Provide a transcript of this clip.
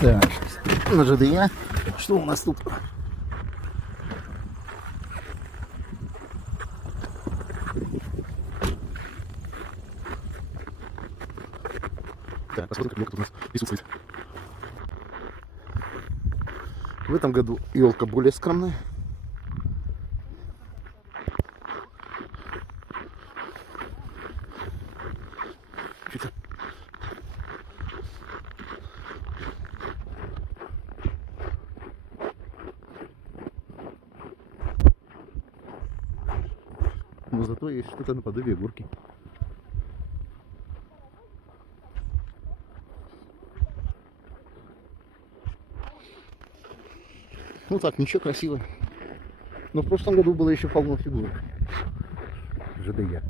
Так, на ЖДЕ. Что у нас тут? Так, посмотрим, как елка тут у нас присутствует. В этом году елка более скромная. Но зато есть что-то наподобие горки. Ну так, ничего, красиво. Но в прошлом году было еще полно фигур. ЖДЕ.